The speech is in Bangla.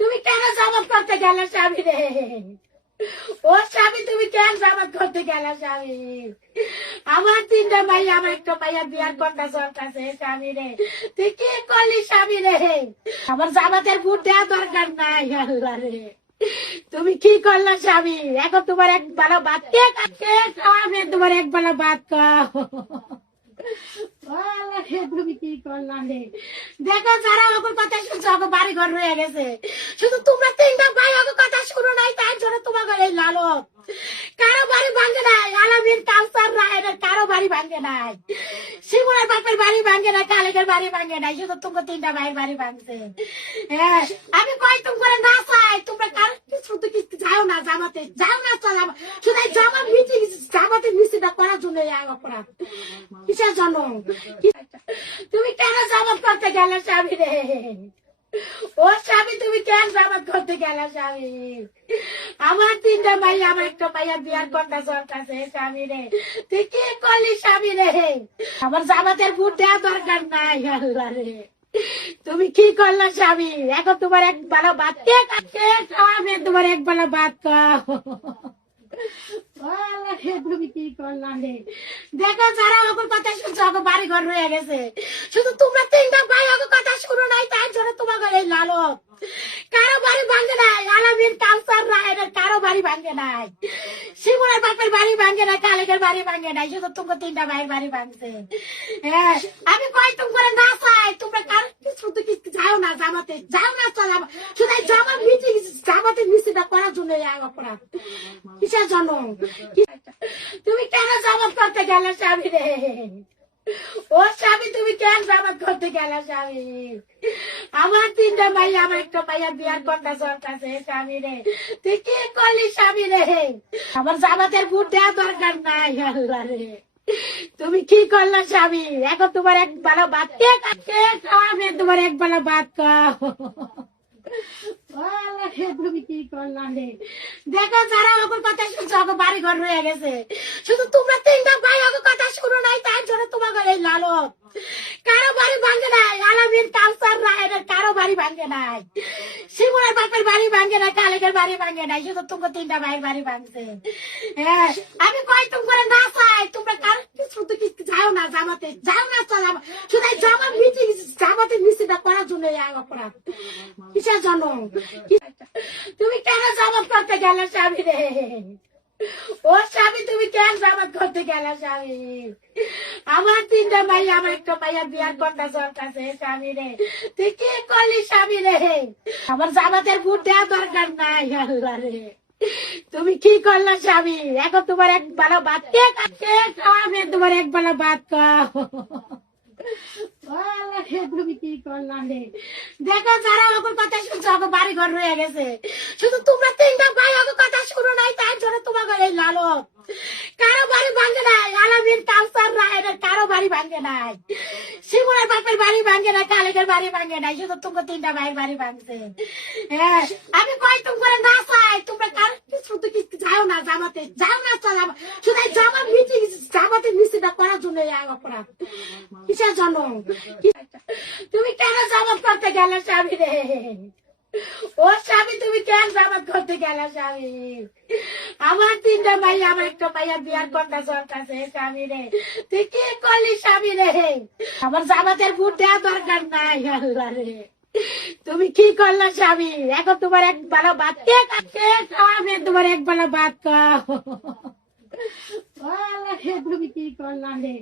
তুমি কেন জামাত করতে গেলে স্বামী রে? ও স্বামী, তুমি কেন জামাত করতে গেলে স্বামী? আমার তিনটা ভাই, আমার একটা ভাইয়া বিয়ার কথা চলতেছে স্বামী রে। তুই কি করলি স্বামী রে? আমার জামাতের বুট দেওয়া দরকার নাই। আল্লাহ রে, তুমি কি করলে স্বামী? এখন তোমার এক বেলা ভাত কে খাওয়াবে? তোমার এক বেলা ভাত খাও। তুমি কি করলাম রে? দেখো, যারা ওর কথা শুনছো ওকে বাড়ি ঘর রয়ে গেছে, শুধু তোমরা তিনটা ভাই ওকে কথা শুনো নাই, তার জন্য তোমাকে এই লালত। কারো বাড়ি ভাঙে নাই, আলামিন কাউসার রায়ের কারো বাড়ি ভাঙে নাই, শিমুলের বাপের বাড়ি ভাঙে নাই, কালেকের বাড়ি ভাঙে নাই, শুধু তোমরা তিনটা ভাইয়ের বাড়ি ভাঙছে। হ্যাঁ, আমি কই তোমরা না চাই, তোমরা কার কিছু তো কিছু যাও না, জামাতে যাও না, চলো শুধু এই জামাত মিটিং, জামাতের মিছিলটা করার জন্য এই অপরাধ। কিসের জন্য? তুমি কেন জামাত করতে গেলে স্বামী রে? ও স্বামী, তুমি কেন জামাত করতে গেলে স্বামী? আমার তিনটা ভাই, আমার একটা ভাইয়া বিয়ার কথা চলতেছে স্বামী রে। তুই কি করলি স্বামী রে? আমার জামাতের বুট দেওয়া দরকার নাই। আল্লাহ রে, তুমি কি করলে স্বামী? এখন তোমার এক বেলা ভাত কে খাওয়াবে? তোমার এক বেলা ভাত খাও। তুমি কি করলাম রে? দেখো, যারা ওর কথা শুনছো ওকে বাড়ি ঘর রয়ে গেছে, শুধু তোমরা তিনটা ভাই ওকে কথা শুনো নাই, তার জন্য তোমাকে এই লালত। কারো বাড়ি ভাঙে নাই, আলামিন কাউসার রায়ের কারো বাড়ি ভাঙে নাই, শিমুলের বাপের বাড়ি ভাঙে নাই, কালেকের বাড়ি ভাঙে নাই, শুধু তোমরা তিনটা ভাইয়ের বাড়ি ভাঙছে। হ্যাঁ, আমি কই তোমরা না চাই, তোমরা কার কিছু তো কিছু যাও না, জামাতে যাও না, চলো শুধু এই জামাত মিটিং, জামাতের মিছিলটা করার জন্য এই অপরাধ। কিসের জন্য? তুমি কেন জামাত করতে গেলে স্বামী রে? ও স্বামী, তুমি কেন জামাত করতে গেলে স্বামী? আমার তিনটা ভাই, আমার একটা ভাইয়া বিয়ার কথা চলতেছে স্বামী রে। তুই কি করলি স্বামী রে? আমার জামাতের বুট দেওয়া দরকার নাই। আল্লাহ রে, তুমি কি করলে স্বামী? এখন তোমার এক বেলা ভাত কে খাওয়াবে? তোমার এক বেলা ভাত খাও। তুমি কি করলাম রে? দেখো, যারা ওর কথা শুনছো ওকে বাড়ি ঘর রয়ে গেছে, শুধু তোমরা তিনটা ভাই ওকে কথা শুনো নাই, তার জন্য তোমাকে এই লালত। কারো বাড়ি ভাঙে নাই, আলামিন কাউসার রায়ের কারো বাড়ি ভাঙে নাই, শিমুলের বাপের বাড়ি ভাঙে নাই, কালেকের বাড়ি ভাঙে নাই, শুধু তোমরা তিনটা ভাইয়ের বাড়ি ভাঙছে। হ্যাঁ, আমি কই তোমরা না চাই, তোমরা কার কিছু তো কিছু যাও না, জামাতে যাও না, চলো শুধু এই জামাত মিটিং, জামাতের মিছিলটা করার জন্য এই অপরাধ। কিসের জন্য? তুমি কেন জামাত করতে গেলে স্বামী রে? ও স্বামী, তুমি কেন জামাত করতে গেলে স্বামী? আমার তিনটা ভাই, আমার একটা ভাইয়া বিয়ার কথা চলতেছে স্বামী রে। তুই কি করলি স্বামী রে? আমার জামাতের বুট দেওয়া দরকার নাই। আল্লাহ রে, তুমি কি করলে স্বামী? এখন তোমার এক বেলা ভাত কে খাওয়াবে? তোমার এক বেলা ভাত খাও। তুমি কি করলাম রে? দেখো, যারা ওর কথা শুনছো ওকে বাড়ি ঘর রয়ে গেছে, শুধু তোমরা তিনটা ভাই ওকে কথা শুনো নাই, তার জন্য তোমাকে এই লালত। কারো বাড়ি ভাঙে নাই, আলামিন কাউসার রায়ের কারো বাড়ি ভাঙে নাই, শিমুলের বাপের বাড়ি ভাঙে নাই, কালেকের বাড়ি ভাঙে নাই, শুধু তোমরা তিনটা ভাইয়ের বাড়ি ভাঙছে। হ্যাঁ, আমি কই তোমরা না চাই, তোমরা কার কিছু তো কিছু যাও না, জামাতে যাও না, চলো শুধু এই জামাত মিটিং, জামাতের মিছিলটা করার জন্য এই অপরাধ। কিসের জন্য? তুমি কেন জামাত করতে গেলে স্বামী রে? ও স্বামী, তুমি কেন জামাত করতে গেলে স্বামী? আমার তিনটা ভাই, আমার একটা ভাইয়া বিয়ার কথা চলতেছে স্বামী রে। তুই কি করলি স্বামী রে? আমার জামাতের বুট দেওয়া দরকার নাই। আল্লাহ রে, তুমি কি করলে স্বামী? এখন তোমার এক বেলা ভাত কে খাওয়াবে? তোমার এক বেলা ভাত খাও। তুমি কি করলাম রে?